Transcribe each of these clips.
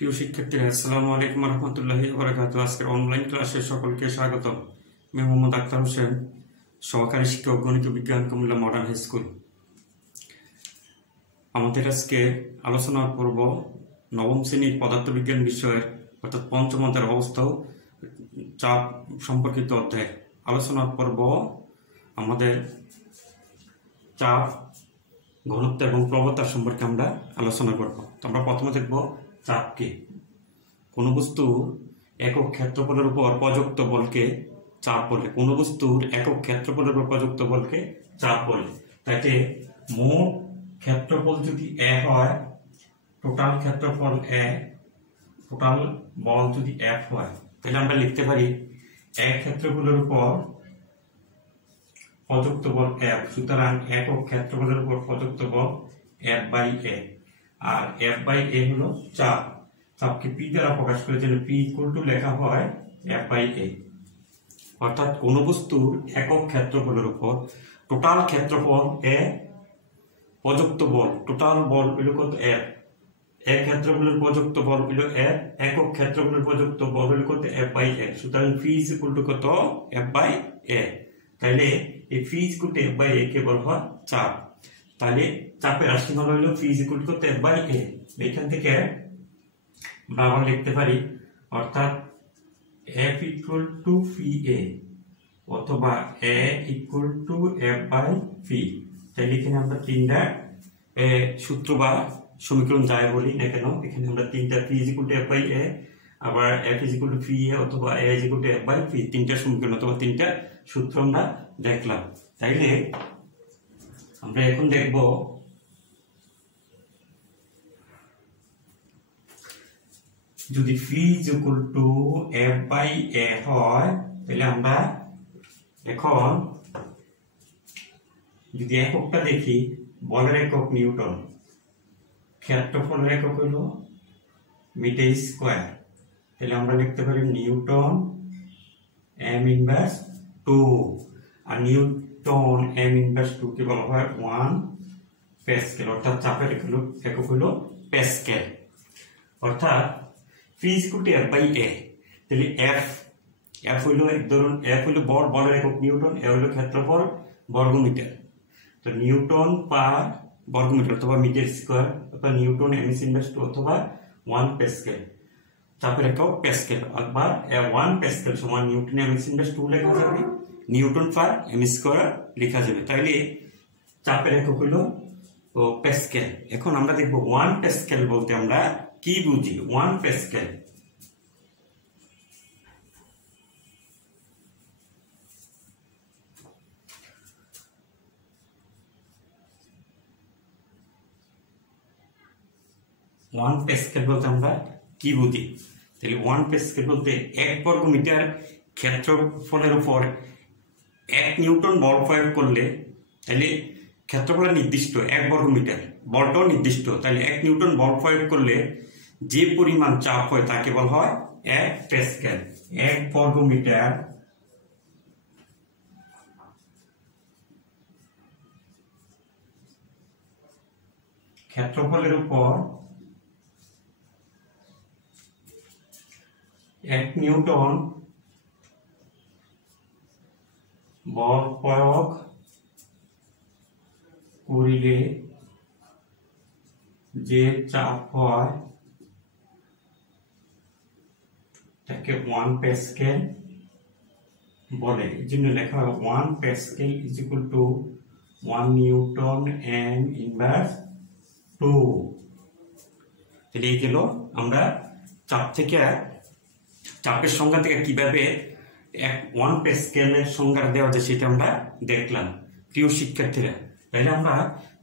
প্রিয় শিক্ষার্থীরা, আসসালামু আলাইকুম রহমতুল্লাহি ওয়া বারাকাতুহু। আজকের অনলাইন ক্লাসে সকলকে স্বাগত। আমি মোহাম্মদ আক্তার হোসেন, সহকারী শিক্ষক, গণিত বিজ্ঞান, কুমিল্লা মডার্ন হাই স্কুল। আমাদের আজকে আলোচনা করব নবম শ্রেণীর পদার্থবিজ্ঞান বিষয়ের অর্থাৎ পঞ্চম অধ্যায়ের অবস্থা ও চাপ সম্পর্কিত অধ্যায়। আলোচনা করব আমাদের চাপ, ঘনত্ব এবং প্রবণতা সম্পর্কে আমরা আলোচনা করব। তো আমরা প্রথমে দেখব চাপকে। কোন বস্তুর একক ক্ষেত্রফলের উপর প্রযুক্ত বলকে চাপ বলে। কোন বস্তুর একক ক্ষেত্রফলের উপর প্রযুক্ত বলকে চাপ বলে। তাইতে মোট ক্ষেত্রফল যদি এ হয়, টোটাল ক্ষেত্রফল এ, টোটাল বল যদি এফ হয়, তাহলে আমরা লিখতে পারি এক ক্ষেত্রফলের উপর প্রযুক্ত বল এফ। সুতরাং একক ক্ষেত্রফলের উপর প্রযুক্ত বল এফ বাই এ। আর এফ বাই এ হলো চাপ। চাপকে পি দ্বারা প্রকাশ করে যেন পি ইকুয়াল টু লেখা হয় এফ বাই এ। অর্থাৎ কোন বস্তুর একক ক্ষেত্রফলের উপর টোটাল ক্ষেত্রফল এ, প্রযুক্ত বল টোটাল বল হলো কত এফ। এক ক্ষেত্রফলের প্রযুক্ত বল হলো এফ, একক ক্ষেত্রফলের প্রযুক্ত বল হলো কত এফ বাই এ। সুতরাং পি ইজ ইকুয়াল টু কত এফ বাই এ। তাহলে এই P is equal to F by A কে বলা হয় চাপ। তাহলে চাপের রাশিমাল হলো P is equal to F by A. এখান থেকে আমরা আবার লিখতে পারি, অর্থাৎ F equal to P A অথবা A equal to F by P. তাহলে এখানে আমরা তিনটা সূত্র বা সমীকরণ যাই বলি না কেন, এখানে আমরা তিনটা P is equal to F by A, আবার F is equal to P A অথবা A is equal to F by P, তিনটা সমীকরণ অথবা তিনটা সূত্র আমরা দেখলাম। তাইলে আমরা এখন দেখব যদি P is equal to F by A হয়, তাহলে আমরা এখন যদি এককটা দেখি, বলের একক নিউটন, ক্ষেত্রফলের একক হলো মিটার স্কয়ার। তাহলে আমরা লিখতে পারি নিউটন এম ইনভার্স 2। আর নিউটন এম ইনভার্স 2 কে বলা হয় 1 প্যাসকেল। অর্থাৎ চাপের একক হলো প্যাসকেল। অর্থাৎ P is equal to F by A. তাহলে এফ হইলো ধরুন এফ হইলো বলের একক নিউটন, এ হইলো ক্ষেত্রফল বর্গমিটার। তো নিউটন পার বর্গমিটার অথবা মিটার স্কয়ার অথবা নিউটন এম ইনভার্স 2 অথবা 1 প্যাসকেল। চাপের একক প্যাসকেল। আবার 1 প্যাসকেল সমান নিউটন এম ইনভার্স 2 লেখা যাবে, নিউটন পার এম স্কয়ার লেখা যাবে। তাহলে চাপের একক হলো প্যাসকেল। এখন আমরা দেখব 1 প্যাসকেল বলতে আমরা কি বুঝি। 1 প্যাসকেল বলতে আমরা কি বুঝি। তাহলে 1 প্যাসকেল বলতে 1 বর্গ মিটার ক্ষেত্রফলের উপর 1 নিউটন বল প্রয়োগ করলে, তাহলে ক্ষেত্রফল নির্দিষ্ট 1 বর্গ মিটার, বলটাও নির্দিষ্ট, তাহলে 1 নিউটন বল প্রয়োগ করলে যে পরিমাণ চাপ হয় তাকে বলা হয় 1 প্যাসকেল। 1 বর্গ মিটার ক্ষেত্রফলের উপর 1 নিউটন বল প্রয়োগ করিলে যে চাপ হয় তাকে 1 প্যাসকেল বলে। এই জন্য লেখা হয় 1 pascal is equal to 1 newton m inverse 2। তাহলে এই গেল আমরা চাপের সংজ্ঞা থেকে কিভাবে 1 প্যাসকেলের সংজ্ঞা দেওয়া যায় সেটা আমরা দেখলাম। প্রিয় শিক্ষার্থীরা, তাহলে আমরা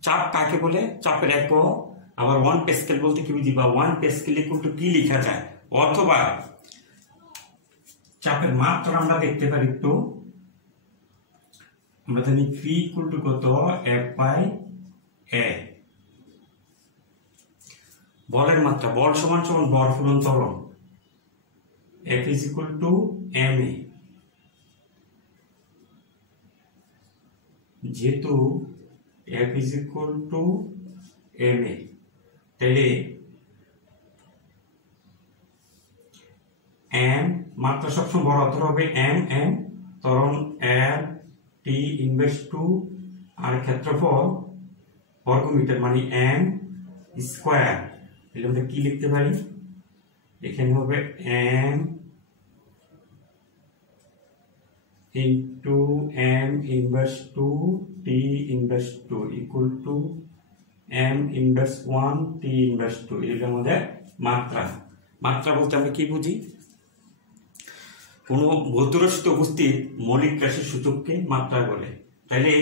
চাপ কাকে বলে, চাপের একক, আবার 1 প্যাসকেল বলতে কি বুঝি, বা 1 প্যাসকেল ইকুয়াল টু কি লেখা যায়, অথবা চাপের মাত্রা আমরা দেখতে পারি। একটু আমরা জানি পি ইকুয়াল টু কত এফ বাই এ। বলের মাত্রা, বল সমান সমান বল ফুলন ত্বরণ, F is equal to M A. যেহেতু F is equal to M A, তাহলে এম মাত্রা সবসময় বড় অথর হবে এম এম ত্বরণ এল টি ইনভার্স 2 আর ক্ষেত্রফল বর্গমিটার মানে এম স্কয়ার। তাহলে আমরা কি লিখতে পারি, এখানে হবে M into M inverse 2 T inverse 2 equal to M inverse 1 T inverse 2। এটা আমাদের মাত্রা। মাত্রা বলতে আমরা কি বুঝি, কোন ভৌতরশিতে উপস্থিত মৌলিক রাশির সূচককে মাত্রা বলে। তাহলে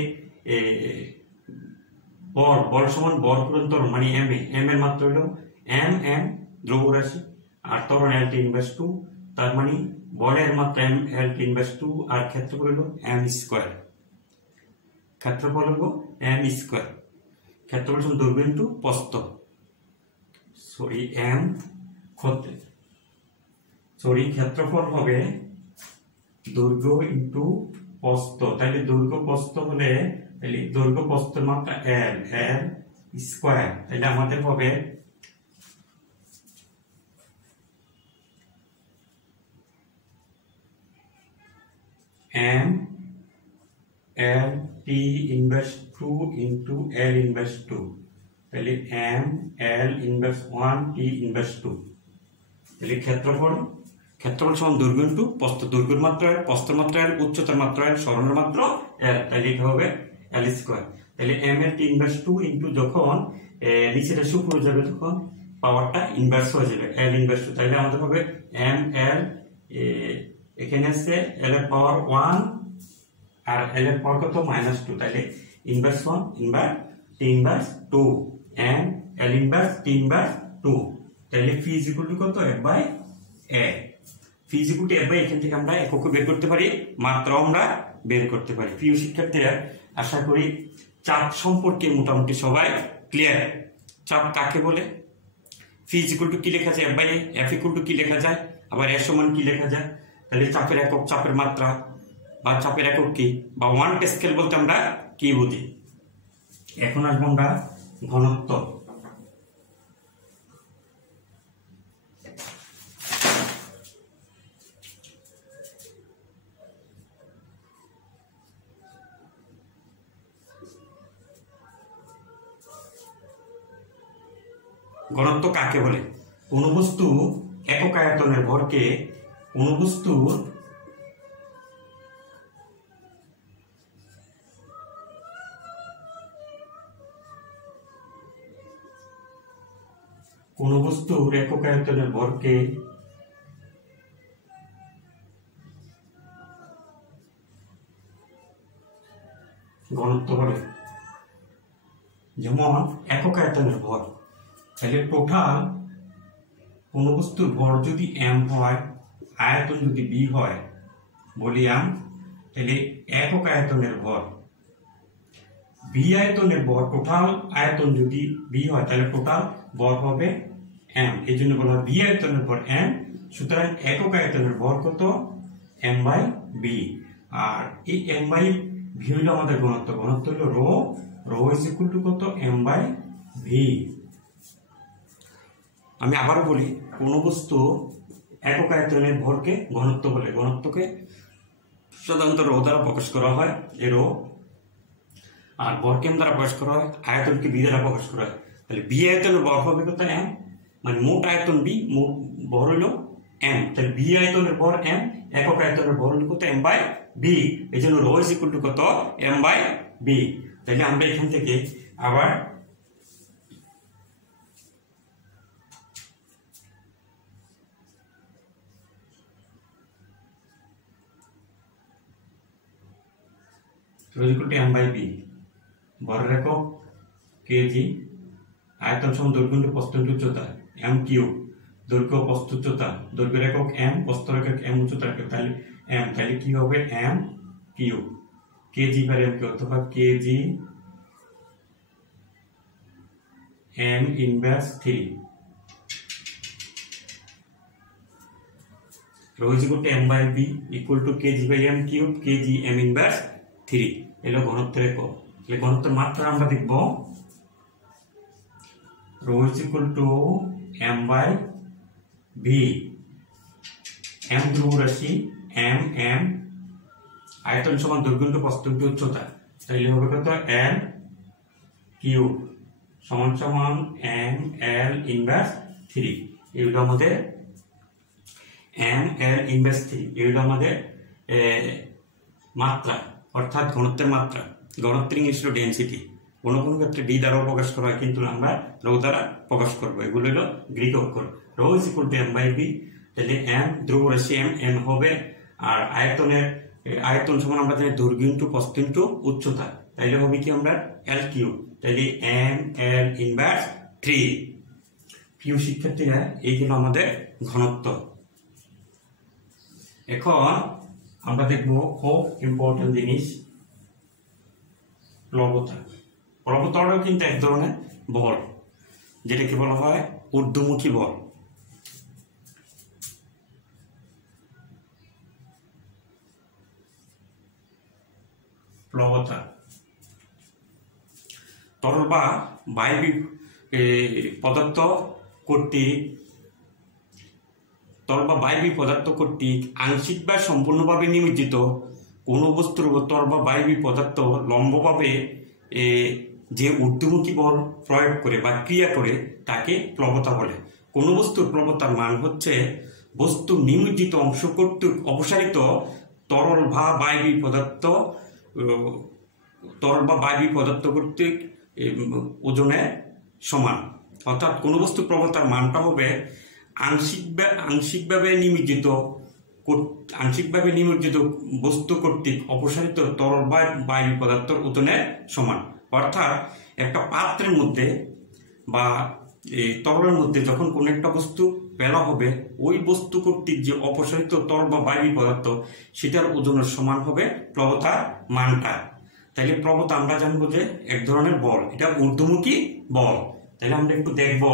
বল সমান বল পূরণ ত্বরণ মানে এম এর মাত্রা হলো এম এম দ্রব্যরাশি আর ত্বরণ এল টি ইনভার্স 2, তার মানে বলের মাত্রা এম এল টি ইনভার্স 2 আর ক্ষেত্রফল হলো এম স্কয়ার। ক্ষেত্রফল হলো এম স্কয়ার। ক্ষেত্রফল সমান দৈর্ঘ্য ইনটু প্রস্থ। ক্ষেত্রফল হবে দৈর্ঘ্য ইনটু প্রস্থ। তাহলে দৈর্ঘ্য প্রস্থ হলে তাহলে দৈর্ঘ্য প্রস্থের মাত্রা এল এল স্কয়ার। তাহলে আমাদের হবে M L T inverse 2 into L inverse 2। তাহলে M L inverse 1 T inverse 2। তাহলে ক্ষেত্রফল সমান দৈর্ঘ্য ইনটু প্রস্থ। দৈর্ঘ্যের মাত্রা এল, প্রস্থের মাত্রা এল, উচ্চতার মাত্রা এল, সরণের মাত্রা এল। তাহলে এটা হবে এল স্কয়ার। তাহলে M L T inverse 2 into যখন নিচের রাশি উপরে যাবে তখন পাওয়ারটা ইনভার্স হয়ে যাবে এল ইনভার্স 2। তাহলে আমাদের হবে এম এল, এখানে আছে এল এর পাওয়ার 1 আর এল এর পাওয়ার কত -2। তাহলে inverse 1 inverse T inverse 2 M L inverse T inverse 2। তাহলে ফি ইজ ইকুয়াল টু কত F by A. Phi is equal to F by, এখান থেকে আমরা এককে বের করতে পারি, মাত্রাও আমরা বের করতে পারি। প্রিয় শিক্ষার্থীরা, আশা করি চাপ সম্পর্কে মোটামুটি সবাই ক্লিয়ার। চাপ কাকে বলে, ফি ইজ ইকুয়াল টু কি লেখা যায় F by A, F equal to কি লেখা যায়, আবার এর সমান কি লেখা যায়। তাহলে চাপের একক, চাপের মাত্রা বা চাপের একক কি, বা ওয়ান স্কেল বলতে আমরা কি বুঝি। এখন আসবো আমরা ঘনত্ব। ঘনত্ব কাকে বলে, কোন বস্তু একক আয়তনের ভরকে কোন বস্তুর একক আয়তনের ভরকে ঘনত্ব বলে। যেমন একক আয়তনের ভর, তাহলে টোটাল কোন বস্তুর ভর যদি এম হয়, আয়তন যদি বি হয়, বলি এম, তাহলে একক আয়তনের ভর বি আয়তনের ভর, টোটাল আয়তন যদি বি হয় তাহলে টোটাল ভর হবে এম, এই জন্য বলা হয় বি আয়তনের ভর এম। সুতরাং একক আয়তনের ভর কত, এম বাই বি। আর এই এম বাই ভি হলো আমাদের ঘনত্ব। ঘনত্ব হলো rho, rho is equal to কত, এম বাই ভি। আমি আবারও বলি, কোন বস্তু একক আয়তনের ভরকে ঘনত্ব বলে। ঘনত্বকে সাধারণত রো দ্বারা প্রকাশ করা হয়, এ রো, আর ভরকে এম দ্বারা প্রকাশ করা হয়, আয়তনকে বি দ্বারা প্রকাশ করা হয়। তাহলে বি আয়তনের ভর হবে কত, এম, মানে মোট আয়তন বি, মোট ভর হলো এম। তাহলে বি আয়তনের ভর এম, একক আয়তনের ভর হলো কত, এম বাই বি। এই জন্য রো ইজ ইকুয়াল টু কত, এম বাই বি। তাহলে আমরা এখান থেকে আবার এম বাই বি, ভরের একক কেজি, আয়তন সমান দৈর্ঘ্য ইনটু প্রস্থ ইনটু উচ্চতা, এম কিউব, দৈর্ঘ্য প্রস্থ উচ্চতা, দৈর্ঘ্যের একক এম, প্রস্থের একক এম, উচ্চতার একক তাহলে এম, তাহলে কি হবে M cube, KG by M cube, অথবা KG M inverse 3। Rho is equal to M by V equal to KG by M cube, KG M inverse 3 এলো ঘনত্বের একক। তাহলে ঘনত্বের মাত্রা আমরা দেখব, rho is equal to M by V. M ধ্রুবরাশি এম এম আয়তন সমান দৈর্ঘ্য ইনটু প্রস্থ ইনটু উচ্চতা, তাইলে হবে কত এল কিউব সমান সমান এম এল ইনভার্স 3। এগুলো আমাদের এম এল ইনভার্স 3 এগুলো আমাদের মাত্রা অর্থাৎ ঘনত্বের মাত্রা। ঘনত্বের ইংলিশ হলো ডেনসিটি। কোনো কোনো ক্ষেত্রে ডি দ্বারাও প্রকাশ করা হয়, কিন্তু আমরা রো দ্বারা প্রকাশ করবো। এগুলো হলো গ্রিক অক্ষর। Rho is equal to M by B. তাহলে এম ধ্রুবরাশি এম এম হবে, আর আয়তন সমান আমরা জানি দৈর্ঘ্য ইনটু প্রস্থ ইনটু উচ্চতা, তাইলে হবে কি আমরা এল কিউ। তাইলে এম এল ইনভার্স 3। প্রিয় শিক্ষার্থীরা, এই হলো আমাদের ঘনত্ব। এখন আমরা দেখবো খুব ইম্পর্টেন্ট জিনিস, প্লবতা। প্লবতাটাও কিন্তু এক ধরনের বল, যেটাকে বলা হয় ঊর্ধ্বমুখী বল। প্লবতা তরল বা বায়বীয় পদার্থ কর্তৃক আংশিক বা সম্পূর্ণভাবে নিমজ্জিত কোন বস্তুর উপর তরল বা বায়বীয় পদার্থ লম্বভাবে যে ঊর্ধ্বমুখী বল প্রয়োগ করে বা ক্রিয়া করে তাকে প্লবতা বলে। কোন বস্তুর প্লবতার মান হচ্ছে বস্তুর নিমজ্জিত অংশ কর্তৃক অপসারিত তরল বা বায়বীয় পদার্থ কর্তৃক ওজনের সমান। অর্থাৎ কোন বস্তুর প্লবতার মানটা হবে আংশিকভাবে নিমজ্জিত বস্তু কর্তৃক অপসারিত তরল বা বায়বীয় পদার্থের ওজনের সমান। অর্থাৎ একটা পাত্রের মধ্যে বা তরলের মধ্যে যখন কোন একটা বস্তু ফেলা হবে, ওই বস্তু কর্তৃক যে অপসারিত তরল বা বায়বীয় পদার্থ সেটার ওজনের সমান হবে প্লবতার মানটা। তাইলে প্লবতা আমরা জানবো যে এক ধরনের বল, এটা ঊর্ধ্বমুখী বল। তাহলে আমরা একটু দেখবো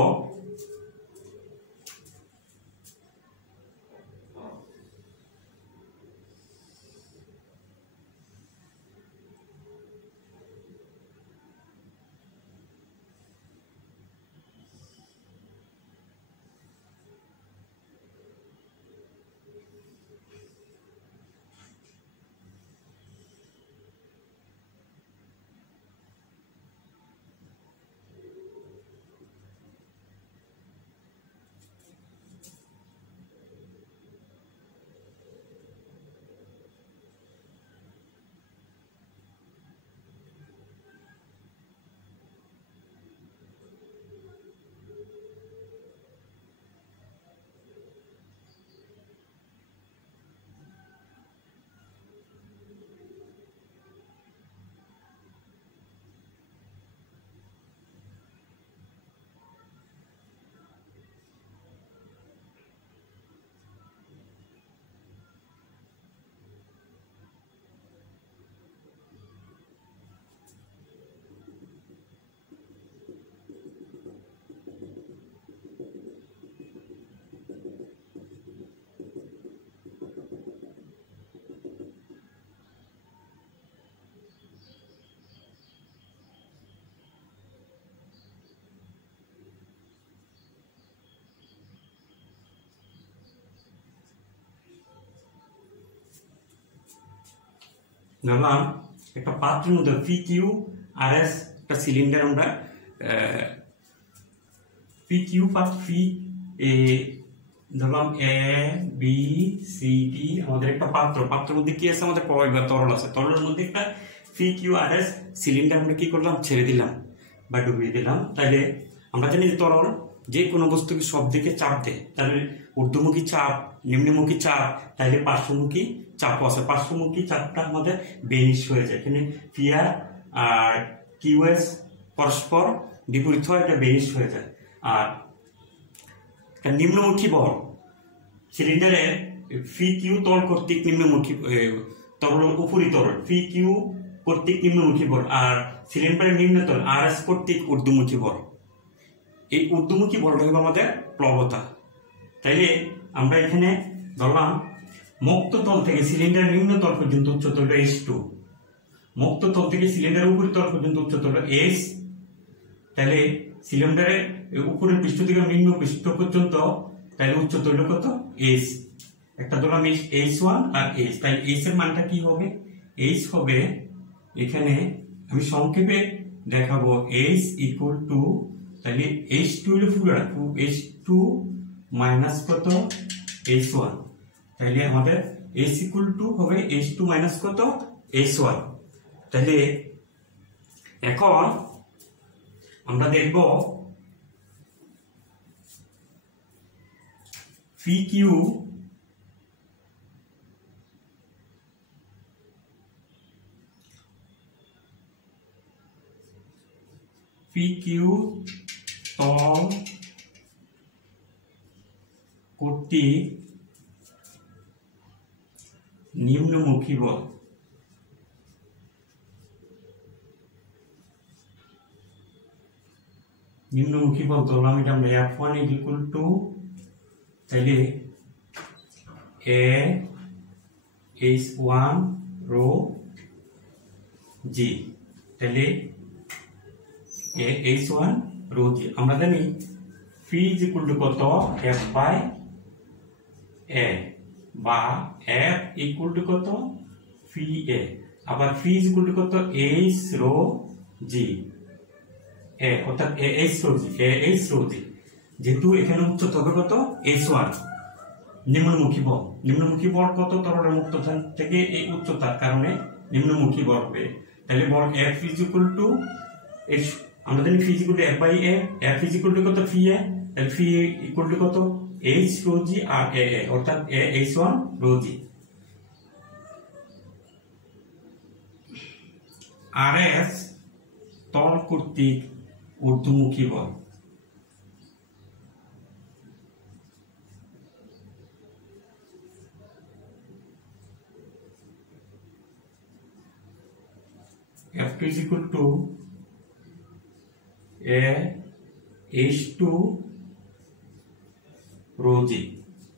ধরলাম একটা পাত্রের মধ্যে পি কিউ আর এস একটা সিলিন্ডার, আমরা পি কিউ ধরলাম এ বি সি ডি আমাদের একটা পাত্রের মধ্যে কি আছে, আমাদের প্রবাহী বা তরল আছে। তরলের মধ্যে একটা P Q R S cylinder আমরা কি করলাম, ছেড়ে দিলাম বা ডুবিয়ে দিলাম। তাহলে আমরা জানি যে তরল যে কোনো বস্তুকে সব দিকে চাপ দেয়, তাহলে ঊর্ধ্বমুখী চাপ, নিম্নমুখী চাপ, তাহলে পার্শ্বমুখী চাপও আছে। পার্শ্বমুখী চাপটা আমাদের বেনিশ হয়ে যায়, এখানে পিআর আর কিউএস পরস্পর বিপরীত হয়, এটা বেনিশ হয়ে যায়। আর নিম্নমুখী বল সিলিন্ডারে ফি কিউ তরল কর্তৃক নিম্নমুখী তরল উপরি তরল ফি কিউ কর্তৃক নিম্নমুখী বল, আর সিলিন্ডারের নিম্নতল আর এস কর্তৃক ঊর্ধ্বমুখী বল। এই ঊর্ধ্বমুখী বলটা হবে আমাদের প্লবতা। তাইলে আমরা এখানে ধরলাম মুক্ত তল থেকে সিলিন্ডার নিম্নতল পর্যন্ত উচ্চতল H2, মুক্ত তল থেকে সিলিন্ডার উপরিতল পর্যন্ত উচ্চতল S। তাহলে সিলিন্ডারের উপরের পৃষ্ঠ থেকে নিম্ন পৃষ্ঠ পর্যন্ত তাহলে উচ্চতল কত S। একটা ধরলাম H1 আর H, তাই H এর মানটা কি হবে? H হবে এখানে আমি সংক্ষেপে দেখাবো H ইকুয়াল টু, তাহলে H2 হলো পুরোটা H2 মাইনাস কত H1, তাহলে আমাদের H ইকুয়াল টু হবে H2 মাইনাস কত H1। তাহলে এখন আমরা দেখব PQ তল কর্তৃক নিম্নমুখী বল। নিম্নমুখী বল ধরলাম এটা আমরা F1 ইকুয়াল টু, তাহলে H1 রো জি, তাহলে H1 রো জি। আমরা জানি ফি ইজ ইকুয়াল টু কত F বাই এ, বা F ইকুয়াল টু কত ফি এ, আবার ফি ইজ ইকুয়াল টু কত H রো জি এ, অর্থাৎ H রো জি। যেহেতু এখানে উচ্চতা হবে কত H1, নিম্নমুখী বল কত তরলের মুক্ত স্থান থেকে এই উচ্চতার কারণে নিম্নমুখী বল হবে। তাহলে বল F is equal to H, আমরা জানি P is equal to F by A, F is equal to কত ফি এ, তাহলে ফি ইকুয়াল টু কত H রো জি আর এ, অর্থাৎ H1 রো জি। RS তল কর্তৃক ঊর্ধ্বমুখী বল। F2 is equal to H2 rho G.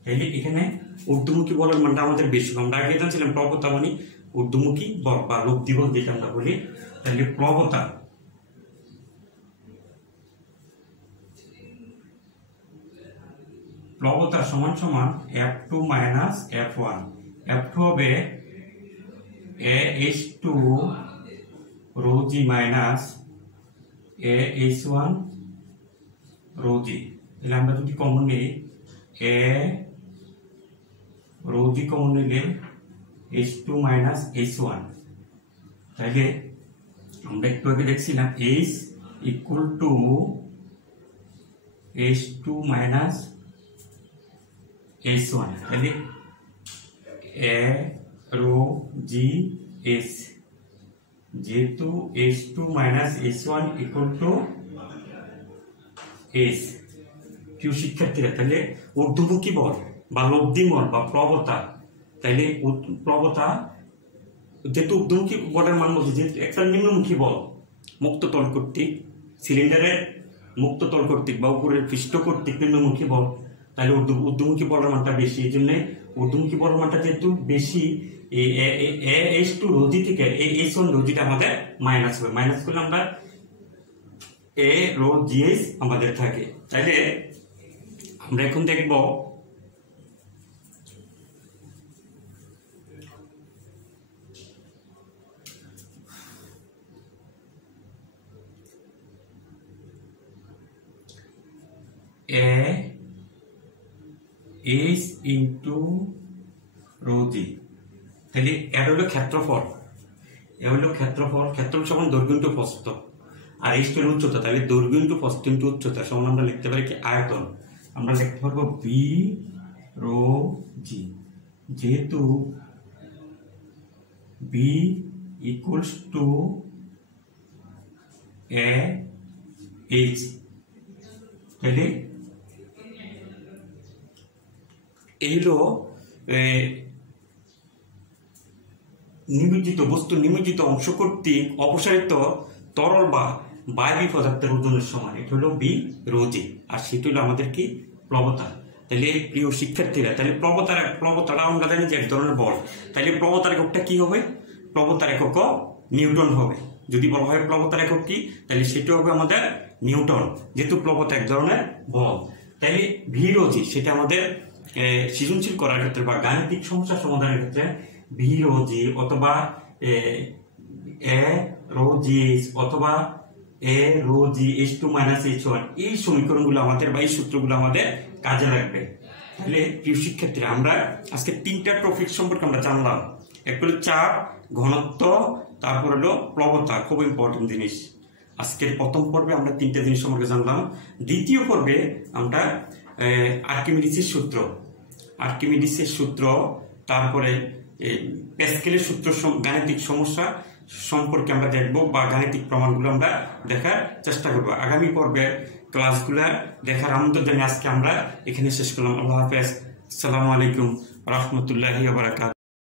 তাহলে এখানে ঊর্ধ্বমুখী বলের মানটা আমাদের বেশি, আমরা আগে জানছিলাম প্রবতা মানে ঊর্ধ্বমুখী বল বা লব্ধি বল যেটা আমরা বলি। তাহলে প্রবতা সমান সমান F2 মাইনাস F1। F2 হবে H2 রো জি মাইনাস H1 রো জি। তাহলে আমরা যদি কমন নিই রো জি কমন নিলে H2 মাইনাস H1, তাহলে আমরা একটু আগে দেখছিলাম H equal to H2 minus H1, তাহলে রো জি H, যেহেতু H2 minus H1 equal to H। প্রিয় শিক্ষার্থীরা, তাহলে ঊর্ধ্বমুখী বল বা লব্ধি বল বা প্রবতা, তাইলে প্রবতা যেহেতু ঊর্ধ্বমুখী বলের মান বলছে, যেহেতু একটা নিম্নমুখী বল মুক্ত তল কর্তৃক, সিলিন্ডারের মুক্ত তল কর্তৃক বা উপরের পৃষ্ঠ কর্তৃক নিম্নমুখী বল, তাহলে ঊর্ধ্বমুখী বলের মানটা বেশি। এই জন্য ঊর্ধ্বমুখী বলের মানটা যেহেতু বেশি, H2 রো জি থেকে H1 রো জিটা আমাদের মাইনাস হবে, মাইনাস করলে আমরা এ রো জি এস আমাদের থাকে। তাইলে আমরা এখন দেখব H ইন্টু রো জি। তাহলে এটা হলো ক্ষেত্রফল, ক্ষেত্রফল সমান দৈর্ঘ্য ইন্টু প্রস্থ, আর H হলো উচ্চতা, তাহলে দৈর্ঘ্য ইন্টু প্রস্থ ইন্টু উচ্চতা সমান আমরা লিখতে পারি কি আয়তন। আমরা লিখতে পারবো বি রো জি, যেহেতু বি ইকুয়ালস টু H, তাহলে এই হলো নিমজ্জিত বস্তু নিমজ্জিত অংশ কর্তৃক অপসারিত তরল বা বায়বীয় পদার্থের ওজনের সমান। এটা হলো বি রো জি, আর সেটা হলো আমাদের কি প্লবতা। তাহলে প্রিয় শিক্ষার্থীরা, তাহলে প্লবতাটা আমরা জানি যে এক ধরনের বল, তাহলে প্লবতার এককটা কি হবে? প্লবতার একক নিউটন হবে। যদি বলা হয় প্লবতার একক কি, তাহলে সেটা হবে আমাদের নিউটন, যেহেতু প্লবতা এক ধরনের বল। তাহলে ভি রো জি সেটা আমাদের সৃজনশীল করার ক্ষেত্রে বা গাণিতিক সমস্যা সমাধানের ক্ষেত্রে ভি রো জি অথবা এ রো জি এইচ অথবা A rho G H two minus H one, এই সমীকরণগুলো আমাদের বা এই সূত্রগুলো আমাদের কাজে লাগবে। তাহলে প্রিয় শিক্ষার্থী, আমরা আজকে 3টা টপিক সম্পর্কে আমরা জানলাম। একটা হলো চাপ, ঘনত্ব, তারপর হলো প্লবতা, খুব ইম্পর্টেন্ট জিনিস। আজকের প্রথম পর্বে আমরা 3টা জিনিস সম্পর্কে জানলাম। দ্বিতীয় পর্বে আমরা আর্কিমিডিসের সূত্র, তারপরে প্যাসকেলের সূত্র, গাণিতিক সমস্যা সম্পর্কে আমরা দেখবো বা গাণিতিক প্রমাণগুলো আমরা দেখার চেষ্টা করবো। আগামী পর্বে ক্লাসগুলা দেখার আমন্ত্রণ জানিয়ে আজকে আমরা এখানে শেষ করলাম। আল্লাহ হাফেজ। আসসালামু আলাইকুম রহমতুল্লাহি ওয়া বারাকাতুহু।